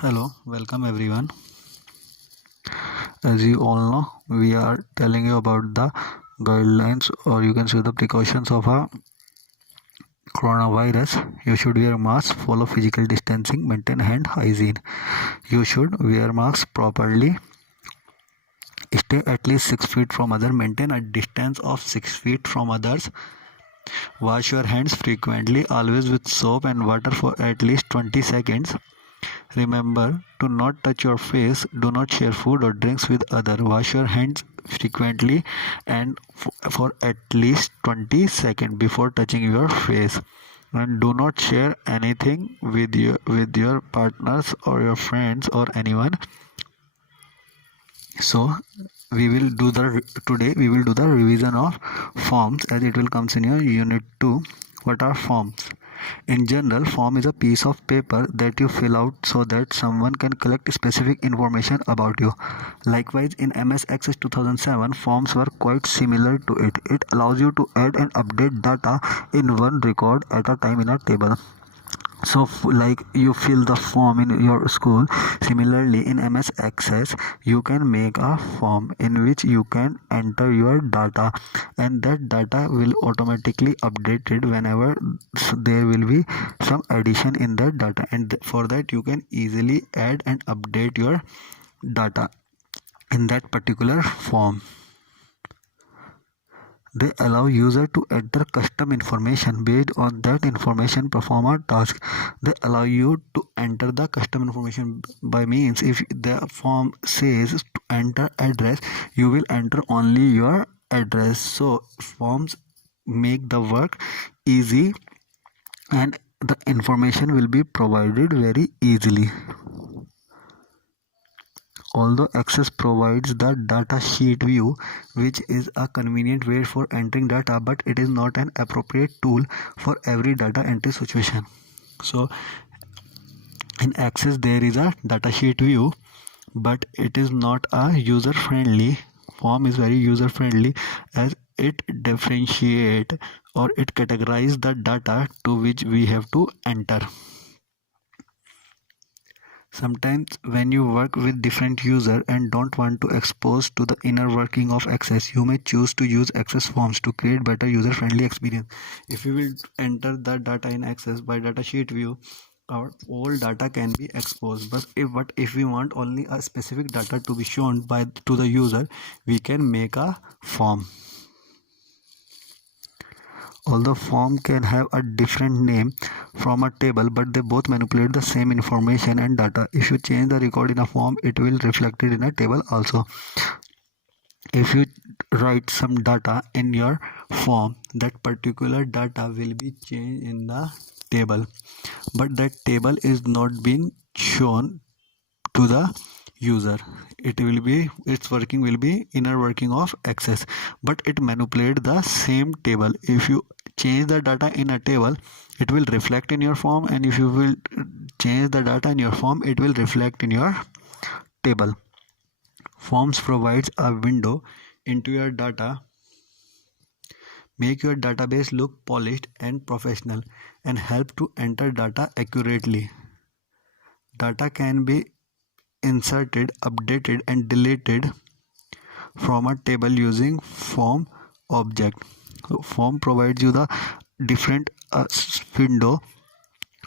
Hello, welcome everyone. As you all know, we are telling you about the guidelines or you can say the precautions of a coronavirus. You should wear mask, follow physical distancing, maintain hand hygiene. You should wear mask properly, stay at least 6 feet from others, maintain a distance of 6 feet from others, wash your hands frequently, always with soap and water for at least 20 seconds. Remember to not touch your face, do not share food or drinks with others. Wash your hands frequently and for at least 20 seconds before touching your face. And do not share anything with your partners or your friends or anyone. So today we will do the revision of forms as it will comes in your unit 2. What are forms? In general, form is a piece of paper that you fill out so that someone can collect specific information about you. Likewise, in MS Access 2007, forms were quite similar to it. It allows you to add and update data in one record at a time in a table. So like you fill the form in your school, similarly in MS Access you can make a form in which you can enter your data, and that data will automatically updated whenever there will be some addition in that data, and for that you can easily add and update your data in that particular form. They allow user to enter custom information. Based on that information, perform a task. They allow you to enter the custom information by means if the form says to enter address, you will enter only your address. So forms make the work easy and the information will be provided very easily. Although Access provides the data sheet view, which is a convenient way for entering data, but it is not an appropriate tool for every data entry situation. So in Access there is a data sheet view, but it is not a user friendly. Form is very user friendly as it differentiate or it categorize the data to which we have to enter. Sometimes when you work with different user and don't want to expose to the inner working of Access, you may choose to use Access forms to create better user-friendly experience. If you will enter the data in Access by data sheet view, our all data can be exposed. But if we want only a specific data to be shown to the user, we can make a form. Although form can have a different name from a table, but they both manipulate the same information and data. If you change the record in a form, it will reflect it in a table also. If you write some data in your form, that particular data will be changed in the table, but that table is not being shown to the user. Its working will be inner working of Access, but it manipulate the same table. If you change the data in a table, it will reflect in your form, and if you will change the data in your form, it will reflect in your table. Forms provides a window into your data, make your database look polished and professional, and help to enter data accurately. Data can be inserted, updated and deleted from a table using form object. Form provides you the different window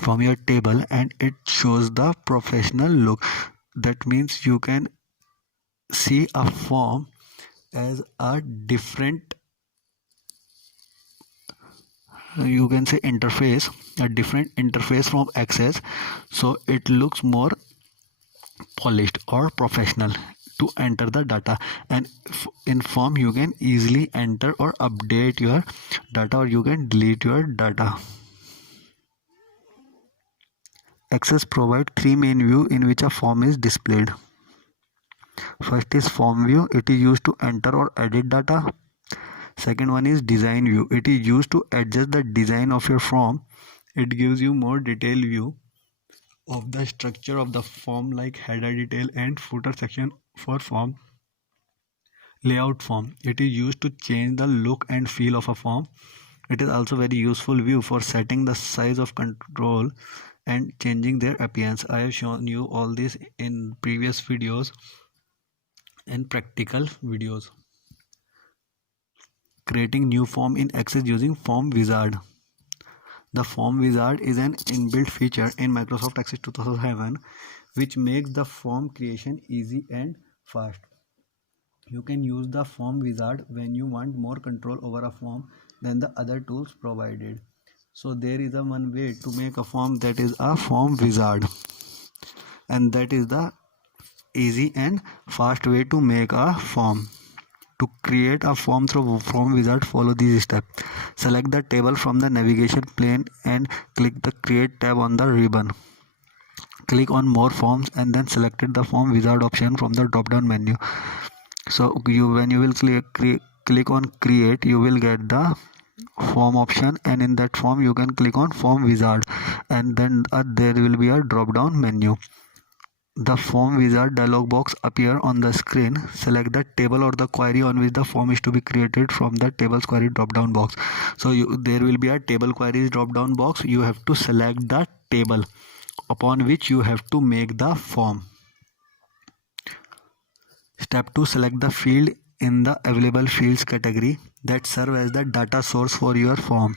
from your table and it shows the professional look. That means you can see a form as a different, you can say interface, a different interface from Access, so it looks more polished or professional to enter the data. And in form you can easily enter or update your data, or you can delete your data. Access provide three main view in which a form is displayed. First is form view, it is used to enter or edit data. Second one is design view, it is used to adjust the design of your form. It gives you more detailed view of the structure of the form like header detail and footer section for form. Layout form, it is used to change the look and feel of a form. It is also very useful view for setting the size of control and changing their appearance. I have shown you all this in previous videos and practical videos. Creating new form in Access using Form Wizard. The Form Wizard is an inbuilt feature in Microsoft Access 2007 which makes the form creation easy and fast. You can use the Form Wizard when you want more control over a form than the other tools provided. So there is a one way to make a form, that is a Form Wizard, and that is the easy and fast way to make a form. To create a form through Form Wizard, follow these steps. Select the table from the navigation pane and click the Create tab on the ribbon. Click on More Forms and then select the Form Wizard option from the drop down menu. So when you will click on Create, you will get the form option, and in that form you can click on Form Wizard, and then there will be a drop down menu. The Form Wizard dialog box appear on the screen. Select the table or the query on which the form is to be created from the tables query drop down box. So there will be a table queries drop down box. You have to select the table upon which you have to make the form. Step 2. Select the field in the available fields category that serve as the data source for your form.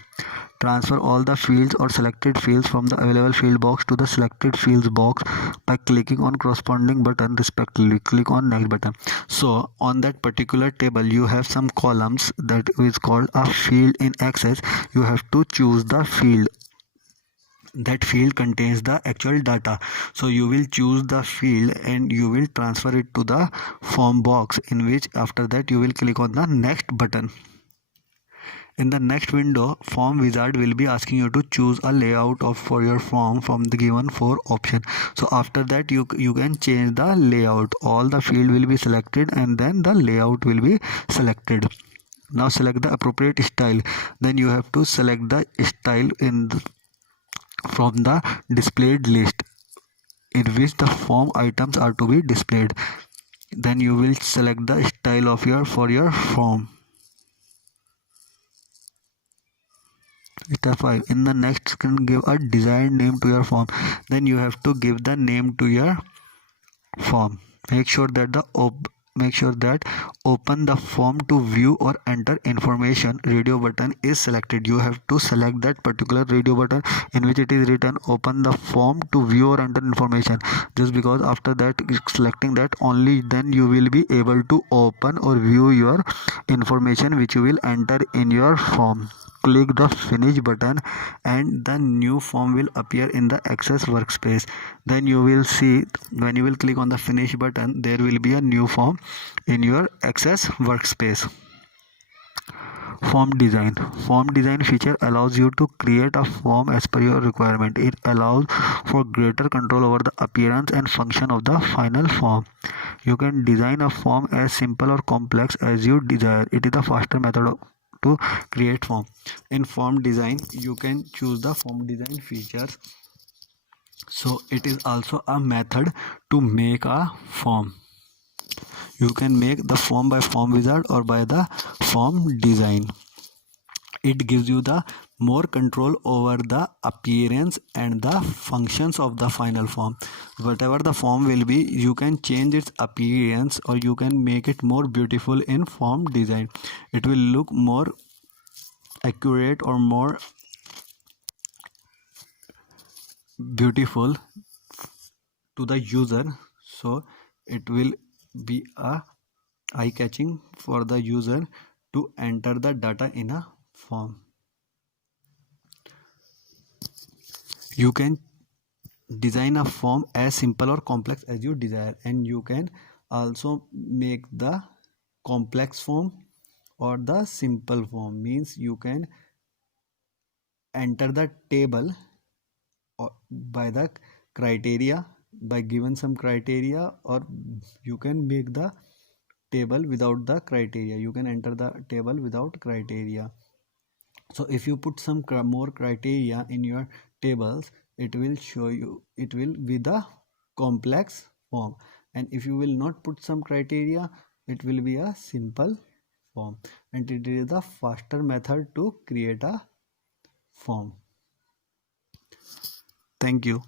Transfer all the fields or selected fields from the available field box to the selected fields box by clicking on corresponding button respectively. Click on next button. So on that particular table you have some columns that is called a field in Access. You have to choose the field. That field contains the actual data, so you will choose the field and you will transfer it to the form box, in which after that you will click on the next button. In the next window, Form Wizard will be asking you to choose a layout for your form from the given 4 option. So after that you can change the layout. All the field will be selected and then the layout will be selected. Now select the appropriate style. Then you have to select the style from the displayed list in which the form items are to be displayed. Then you will select the style of your form. Step 5. In the next screen, give a desired name to your form. Then you have to give the name to your form. Make sure that open the form to view or enter information radio button is selected. You have to select that particular radio button in which it is written open the form to view or enter information, just because after that selecting that, only then you will be able to open or view your information which you will enter in your form. Click the finish button and the new form will appear in the Access workspace. Then you will see, when you will click on the finish button, there will be a new form in your Access workspace. Form design. Form design feature allows you to create a form as per your requirement. It allows for greater control over the appearance and function of the final form. You can design a form as simple or complex as you desire. It is a faster method to create form. In form design, you can choose the form design features. So it is also a method to make a form. You can make the form by Form Wizard or by the form design. It gives you the more control over the appearance and the functions of the final form. Whatever the form will be, you can change its appearance or you can make it more beautiful in form design. It will look more accurate or more beautiful to the user, so it will be a eye-catching for the user to enter the data in a form. You can design a form as simple or complex as you desire, and you can also make the complex form or the simple form. Means you can enter the table by the criteria, by given some criteria, or you can make the table without the criteria. You can enter the table without criteria. So if you put some more criteria in your tables, it will show you, it will be the complex form, and if you will not put some criteria, it will be a simple form, and it is the faster method to create a form. Thank you.